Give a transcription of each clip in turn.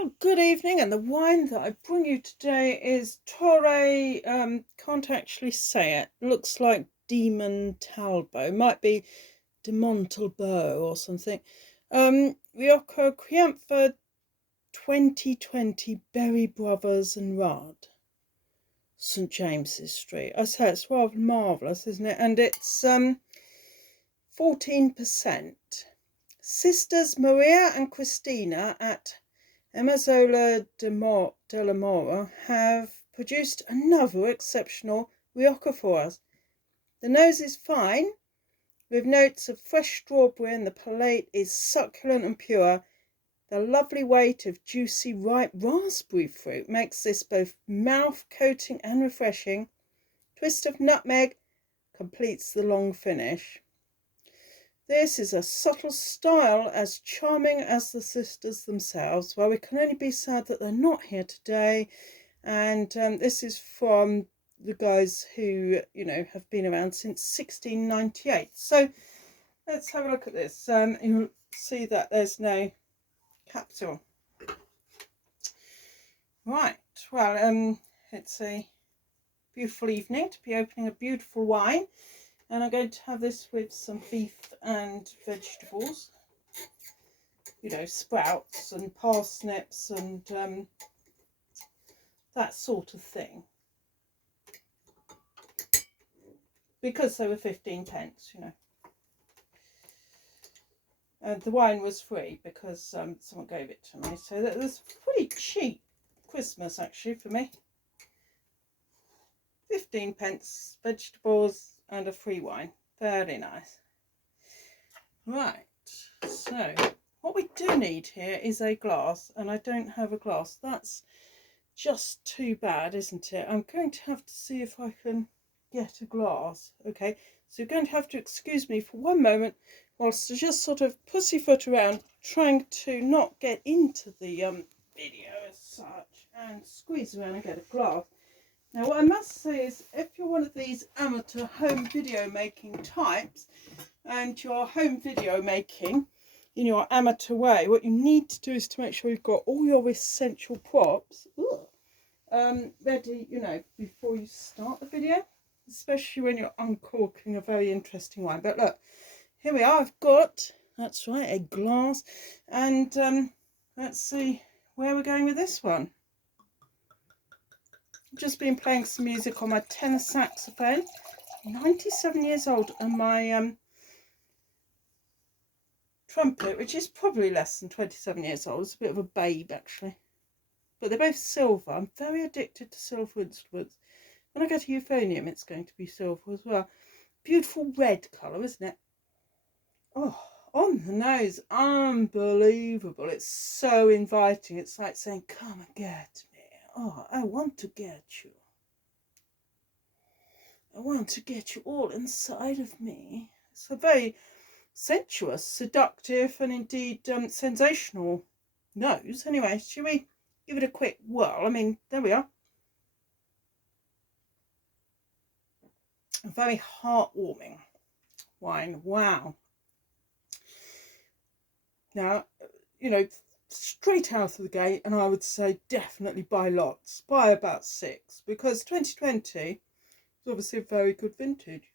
Well, good evening, and the wine that I bring you today is Torre. Can't actually say it. Looks like Demontalbo. Might be Demontalbo or something. Rioja Crianza 2020 Berry Brothers and Rudd, St James's Street. I say it's rather marvellous, isn't it? And it's 14%. Sisters Maria and Christina at Amazola della Mora have produced another exceptional Rioja for us. The nose is fine, with notes of fresh strawberry, and the palate is succulent and pure. The lovely weight of juicy ripe raspberry fruit makes this both mouth-coating and refreshing. Twist of nutmeg completes the long finish. This is a subtle style as charming as the sisters themselves. Well, we can only be sad that they're not here today. And this is from the guys who, have been around since 1698. So let's have a look at this. You'll see that there's no capsule. Right, well, it's a beautiful evening to be opening a beautiful wine. And I'm going to have this with some beef and vegetables, sprouts and parsnips and that sort of thing. Because they were 15p, And the wine was free because someone gave it to me. So that was pretty cheap Christmas, actually, for me. 15p, vegetables, and a free wine. Very nice. Right, so what we do need here is a glass, and I don't have a glass. That's just too bad, isn't it? I'm going to have to see if I can get a glass. Okay, so you're going to have to excuse me for one moment whilst I just sort of pussyfoot around trying to not get into the video as such and squeeze around and get a glass. Now, what I must say is, if you're one of these amateur home video making types and you're home video making in your amateur way, what you need to do is to make sure you've got all your essential props ready, before you start the video, especially when you're uncorking a very interesting wine. But look, here we are. I've got, that's right, a glass, and let's see where we're going with this one. Just been playing some music on my tenor saxophone. 97 years old, and my trumpet, which is probably less than 27 years old. It's a bit of a babe, actually. But they're both silver. I'm very addicted to silver instruments. When I go to euphonium, it's going to be silver as well. Beautiful red colour, isn't it? Oh, on the nose, unbelievable. It's so inviting. It's like saying, come and get me. Oh, I want to get you. I want to get you all inside of me. It's a very sensuous, seductive, and indeed sensational nose. Anyway, shall we give it a quick whirl? I mean, there we are. A very heartwarming wine. Wow. Now, straight out of the gate, and I would say definitely buy lots. Buy about 6, because 2020 is obviously a very good vintage.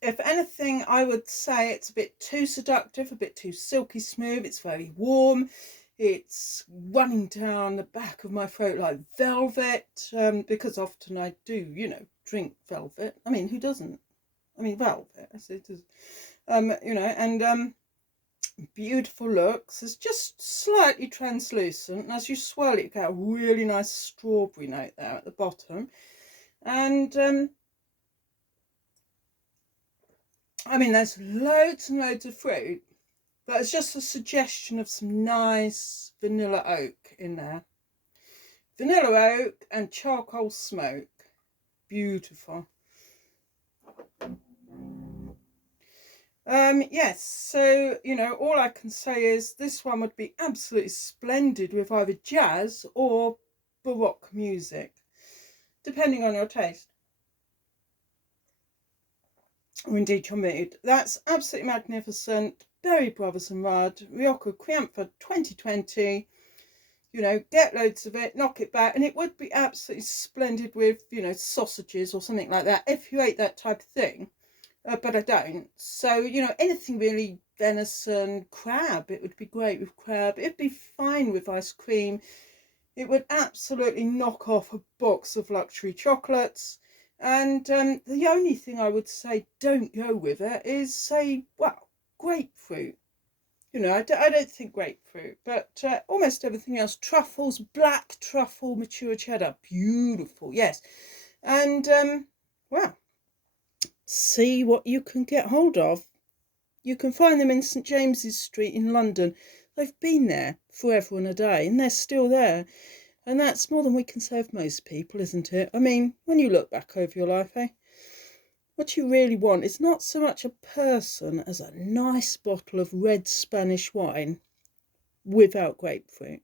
If anything, I would say it's a bit too seductive, a bit too silky smooth. It's very warm. It's running down the back of my throat like velvet, because often I do, drink velvet. I mean, who doesn't? I mean, velvet, as it is. And beautiful looks. It's just slightly translucent, and as you swirl it, you get a really nice strawberry note there at the bottom. And I mean, there's loads and loads of fruit, but it's just a suggestion of some nice vanilla oak in there. Vanilla oak and charcoal smoke. Beautiful. Yes, so, all I can say is this one would be absolutely splendid with either jazz or Baroque music, depending on your taste. Or indeed your mood. That's absolutely magnificent. Berry Brothers and Rudd, Rioja Crianza 2020. You know, get loads of it, knock it back, and it would be absolutely splendid with, you know, sausages or something like that if you ate that type of thing. But I don't. So, you know, anything really, venison, crab, it would be great with crab. It'd be fine with ice cream. It would absolutely knock off a box of luxury chocolates. And the only thing I would say don't go with it is, say, well, grapefruit. You know, I don't think grapefruit, but almost everything else. Truffles, black truffle, mature cheddar, beautiful, yes. And, well, see what you can get hold of. You can find them in St James's Street in London. They've been there forever and a day, and they're still there. And that's more than we can say of most people, isn't it? I mean, when you look back over your life, what you really want is not so much a person as a nice bottle of red Spanish wine without grapefruit.